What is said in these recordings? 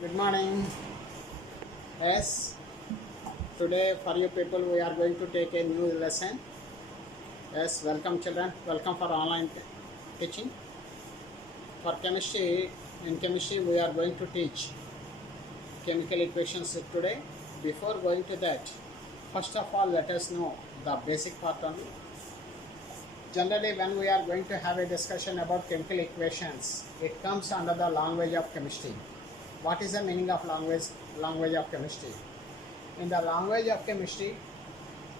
Good morning. Yes, today for you people we are going to take a new lesson. Yes, welcome children. Welcome for online teaching. For chemistry, in chemistry we are going to teach chemical equations today. Before going to that, first of all let us know the basic part only. Generally when we are going to have a discussion about chemical equations, it comes under the language of chemistry. What is the meaning of language of chemistry? In the language of chemistry,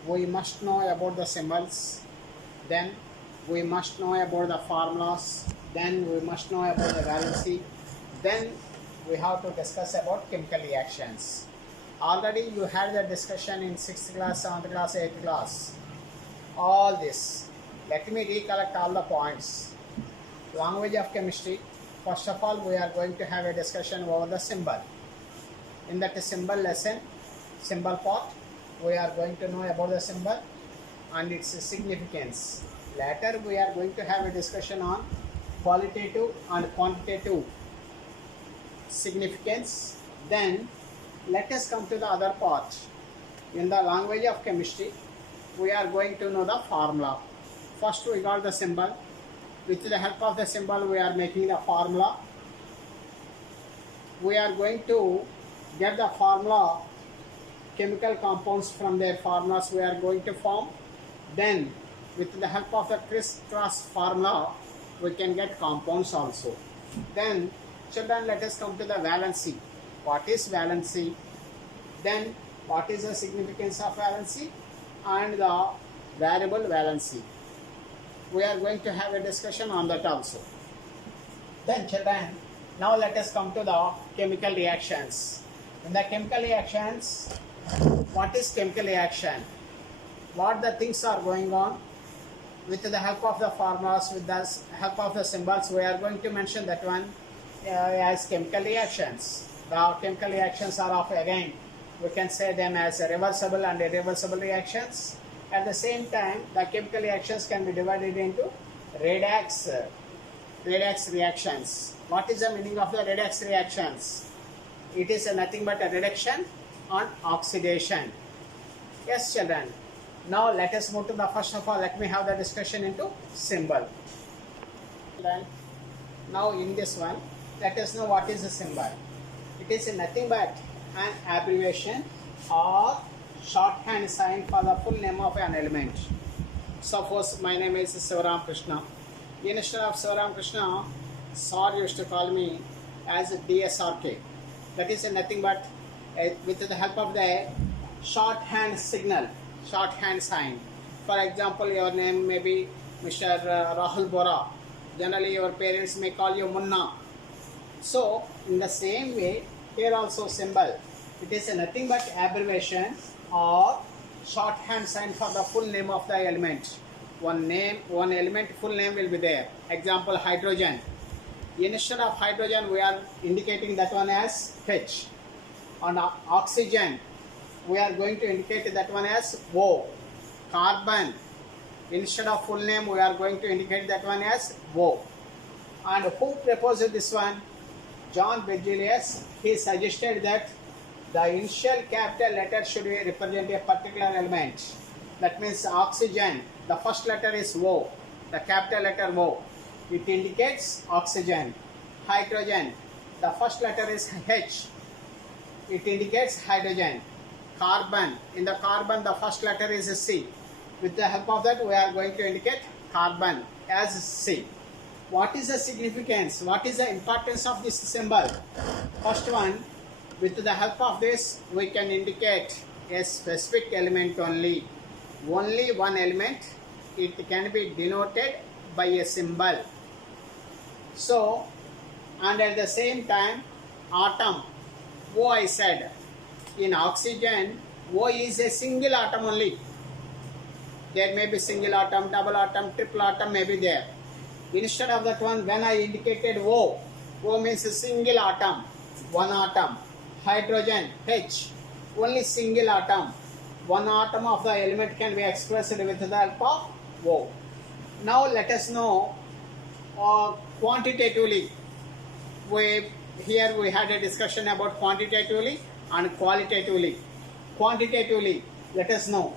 we must know about the symbols, then we must know about the formulas, then we must know about the valency, then we have to discuss about chemical reactions. Already you had the discussion in 6th class, 7th class, 8th class. All this. Let me recollect all the points. Language of chemistry. First of all, we are going to have a discussion over the symbol. In that symbol lesson, symbol part, we are going to know about the symbol and its significance. Later, we are going to have a discussion on qualitative and quantitative significance. Then, let us come to the other part. In the language of chemistry, we are going to know the formula. First, we got the symbol. With the help of the symbol, we are making the formula. We are going to get the formula, chemical compounds from their formulas we are going to form. Then, with the help of the crisscross formula, we can get compounds also. Then, children, let us come to the valency. What is valency? Then, what is the significance of valency? And the variable valency. We are going to have a discussion on that also. Then children, now let us come to the chemical reactions. In the chemical reactions, what is chemical reaction? What the things are going on? With the help of the formulas, with the help of the symbols, we are going to mention that one as chemical reactions. The chemical reactions are of, again, we can say them as reversible and irreversible reactions. At the same time, the chemical reactions can be divided into redox reactions. What is the meaning of the redox reactions? It is nothing but a reduction on oxidation. Yes, children. Now let us move to the first of all. Let me have the discussion into symbol. Now in this one, let us know what is the symbol. It is nothing but an abbreviation or shorthand sign for the full name of an element. Suppose my name is Sivaram Krishna. Instead of Sivaram Krishna, Sir used to call me as DSRK. That is nothing but with the help of the shorthand signal, shorthand sign. For example, your name may be Mr. Rahul Bora. Generally, your parents may call you Munna. So, in the same way, here also symbol. It is nothing but abbreviation or shorthand sign for the full name of the element. One element, full name will be there. Example, hydrogen. Instead of hydrogen, we are indicating that one as H. On oxygen, we are going to indicate that one as O. Carbon, instead of full name, we are going to indicate that one as O. And who proposed this one? John Berzelius. He suggested that the initial capital letter should represent a particular element. That means oxygen, the first letter is O, the capital letter O. It indicates oxygen. Hydrogen, the first letter is H. It indicates hydrogen. Carbon, in the carbon, the first letter is C. With the help of that, we are going to indicate carbon as C. What is the significance? What is the importance of this symbol? First one, with the help of this, we can indicate a specific element only. Only one element. It can be denoted by a symbol. So, and at the same time, atom. O I said. In oxygen, O is a single atom only. There may be single atom, double atom, triple atom may be there. Instead of that one, when I indicated O, O means a single atom, one atom. Hydrogen, H, only single atom. One atom of the element can be expressed with the help of O. Now let us know quantitatively. here we had a discussion about quantitatively and qualitatively. Quantitatively, let us know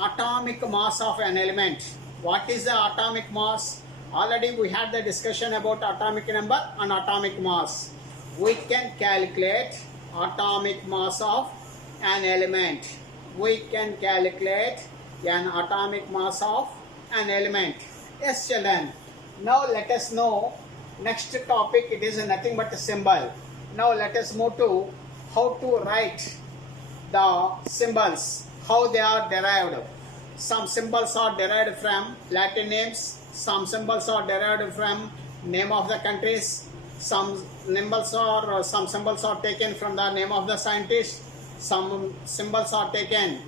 atomic mass of an element. What is the atomic mass? Already we had the discussion about atomic number and atomic mass. We can calculate atomic mass of an element. We can calculate an atomic mass of an element. Yes, children. Now let us know next topic. It is nothing but a symbol. Now let us move to how to write the symbols, how they are derived. Some symbols are derived from Latin names. Some symbols are derived from name of the countries. Some symbols are taken from the name of the scientist. Some symbols are taken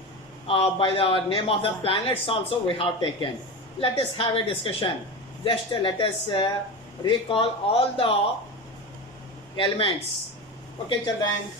by the name of the planets also we have taken. Let us have a discussion. Just let us recall all the elements. Okay, children.